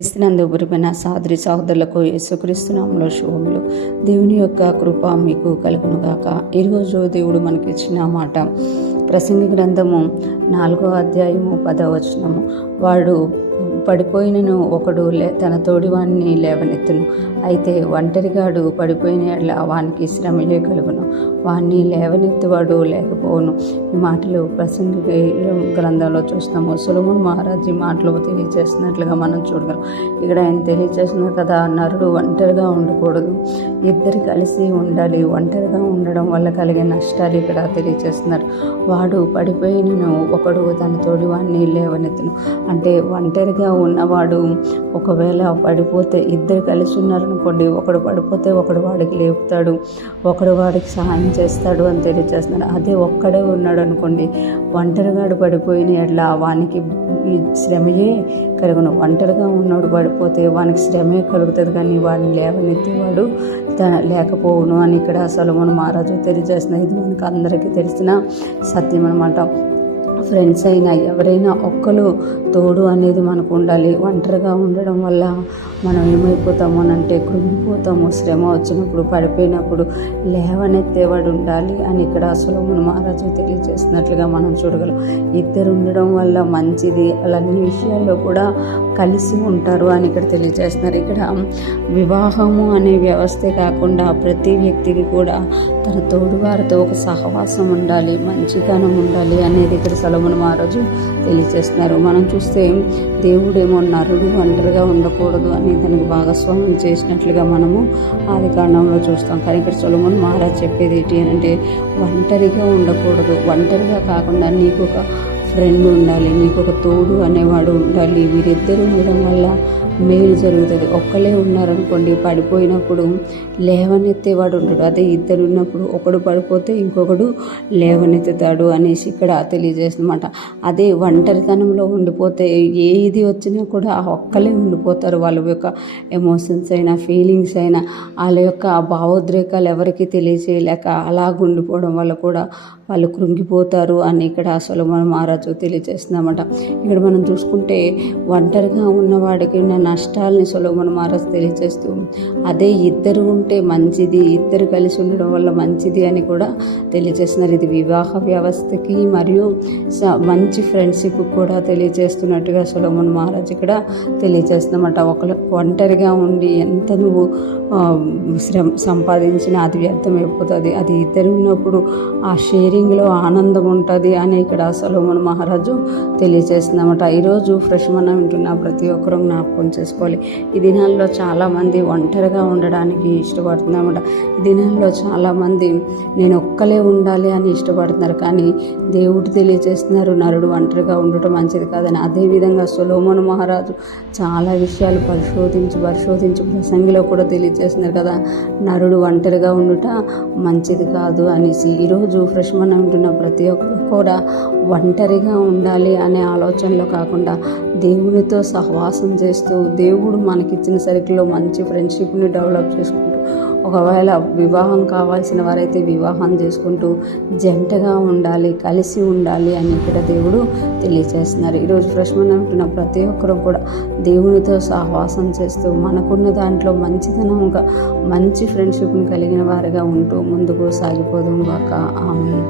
క్రీస్తునందు గురిపోయిన సహోదరి సహోదరులకు యేసుక్రీస్తు నామములో శుభములు. దేవుని యొక్క కృప మీకు కలుగును గాక. ఈరోజు దేవుడు మనకి ఇచ్చిన మాట ప్రసంగి గ్రంథము 4వ అధ్యాయము 10వ వచనము. వాడు పడిపోయినను ఒకడు తన తోడివాణ్ణి లేవనెత్తును, అయితే ఒంటరిగాడు పడిపోయిన ఎడల వానికి శ్రమయే కలుగును, వాణ్ణి లేవనెత్తువాడు లేకపోవును. ఈ మాటలు ప్రసంగి గ్రంథంలో చూస్తాము. సొలొమోను మహారాజు ఈ మాటలు తెలియజేస్తున్నట్లుగా మనం చూడగలం. ఇక్కడ ఆయన తెలియజేస్తున్నారు కదా, నరుడు ఒంటరిగా ఉండకూడదు, ఇద్దరు కలిసి ఉండాలి. ఒంటరిగా ఉండడం వల్ల కలిగే నష్టాలు ఇక్కడ తెలియజేస్తున్నారు. వాడు పడిపోయినను ఒకడు తన తోడివాణ్ణి లేవనెత్తును. అంటే ఒంటరిగా ఉన్నవాడు ఒకవేళ పడిపోతే, ఇద్దరు కలిసి ఉన్నారనుకోండి, ఒకడు పడిపోతే ఒకడు వాడికి లేపుతాడు, ఒకడు వాడికి సహాయం చేస్తాడు అని తెలియజేస్తున్నాడు. అదే ఒక్కడే ఉన్నాడు అనుకోండి, ఒంటరిగాడు పడిపోయిన ఎట్లా వానికి శ్రమయే కలుగును. ఒంటరిగా ఉన్నాడు పడిపోతే వానికి శ్రమే కలుగుతుంది, కానీ వాడిని లేవనెత్తేవాడు లేకపోవును అని ఇక్కడ సొలొమోను మహారాజు తెలియజేస్తున్నారు. ఇది మనకు అందరికీ తెలిసిన సత్యం అన్నమాట. ఫ్రెండ్స్ అయినా ఎవరైనా ఒక్కరు తోడు అనేది మనకు ఉండాలి. ఒంటరిగా ఉండడం వల్ల మనం ఏమైపోతాము అని అంటే కృంగిపోతాము. శ్రమ వచ్చినప్పుడు, పడిపోయినప్పుడు లేవనెత్తేవాడు ఉండాలి అని ఇక్కడ సొలొమోను మహారాజు తెలియజేస్తున్నట్లుగా మనం చూడగలం. ఇద్దరు ఉండడం వల్ల మంచిది, అన్ని విషయాల్లో కూడా కలిసి ఉంటారు అని ఇక్కడ తెలియజేస్తున్నారు. ఇక్కడ వివాహము అనే వ్యవస్థే కాకుండా ప్రతి వ్యక్తికి కూడా తన తోడువారితో ఒక సహవాసం ఉండాలి, మంచితనం ఉండాలి అనేది ఇక్కడ సొలొమోను మహారాజు తెలియజేస్తున్నారు. మనం చూస్తే దేవుడేమో నరుడు ఒంటరిగా ఉండకూడదు అని దానికి భాగస్వామ్యం చేసినట్లుగా మనము ఆది కాండంలో చూస్తాం. కానీ ఇక్కడ సొలొమోను మహారాజు చెప్పేది ఏంటి అంటే, ఒంటరిగా ఉండకూడదు. ఒంటరిగా కాకుండా నీకు ఒక ఫ్రెండ్ ఉండాలి, నీకు ఒక తోడు అనేవాడు ఉండాలి. వీరిద్దరూ ఉండడం వల్ల మేలు జరుగుతుంది. ఒక్కలే ఉన్నారనుకోండి, పడిపోయినప్పుడు లేవనెత్తేవాడు ఉండడు. అదే ఇద్దరు ఉన్నప్పుడు ఒకడు పడిపోతే ఇంకొకడు లేవనెత్తుతాడు అనేసి ఇక్కడ తెలియజేస్తున్నమాట. అదే ఒంటరితనంలో ఉండిపోతే ఏది వచ్చినా కూడా ఆ ఒక్కలే ఉండిపోతారు. వాళ్ళ యొక్క ఎమోషన్స్ అయినా, ఫీలింగ్స్ అయినా, వాళ్ళ యొక్క భావోద్రేకాలు ఎవరికి తెలియజేయలేక అలాగ ఉండిపోవడం వల్ల కూడా వాళ్ళు కృంగిపోతారు అని ఇక్కడ సొలొమోను మహారాజు తెలియజేస్తుందన్నమాట. ఇక్కడ మనం చూసుకుంటే ఒంటరిగా ఉన్నవాడికి ఉన్న నష్టాలని సొలొమోను మహారాజు తెలియజేస్తూ, అదే ఇద్దరు ఉంటే మంచిది, ఇద్దరు కలిసి ఉండడం వల్ల మంచిది అని కూడా తెలియజేస్తున్నారు. ఇది వివాహ వ్యవస్థకి మరియు మంచి ఫ్రెండ్షిప్ కూడా తెలియజేస్తున్నట్టుగా సొలొమోను మహారాజు ఇక్కడ తెలియజేస్తున్నమాట. ఒంటరిగా ఉండి ఎంత నువ్వు సంపాదించినా అది వ్యర్థమైపోతుంది. అది ఇద్దరు ఉన్నప్పుడు ఆ షేరింగ్లో ఆనందం ఉంటుంది అని ఇక్కడ సొలొమోను మహారాజు తెలియజేస్తుందన్నమాట. ఈరోజు ఫ్రెష్ మనం వింటున్న ప్రతి ఒక్కరూ జ్ఞాపకం చేసుకోవాలి. ఈ దినాల్లో చాలామంది ఒంటరిగా ఉండడానికి ఇష్టపడుతుందన్నమాట. ఈ దినాల్లో చాలామంది నేను ఒక్కలే ఉండాలి అని ఇష్టపడుతున్నారు, కానీ దేవుడు తెలియజేస్తున్నారు నరుడు ఒంటరిగా ఉండటం మంచిది కాదని. అదేవిధంగా సొలొమోను మహారాజు చాలా విషయాలు పరిశోధించి ప్రసంగిలో కూడా తెలియజేస్తున్నారు కదా, నరుడు ఒంటరిగా ఉండుట మంచిది కాదు అనేసి. ఈరోజు ఫ్రెష్ మనం వింటున్న ప్రతి ఒక్కరు కూడా ఒంటరిగా ఉండాలి అనే ఆలోచనలో కాకుండా దేవునితో సహవాసం చేస్తూ, దేవుడు మనకిచ్చిన సర్కిల్లో మంచి ఫ్రెండ్షిప్ని డెవలప్ చేసుకుంటూ, ఒకవేళ వివాహం కావాల్సిన వారైతే వివాహం చేసుకుంటూ జంటగా ఉండాలి, కలిసి ఉండాలి అని ఇక్కడ దేవుడు తెలియజేస్తున్నారు. ఈరోజు ఫ్రెష్ మనం ఉంటున్న ప్రతి ఒక్కరూ కూడా దేవునితో సహవాసం చేస్తూ మనకున్న దాంట్లో మంచితనంగా మంచి ఫ్రెండ్షిప్ని కలిగిన వారిగా ఉంటూ ముందుకు సాగిపోదాం గాక. ఆమేన్.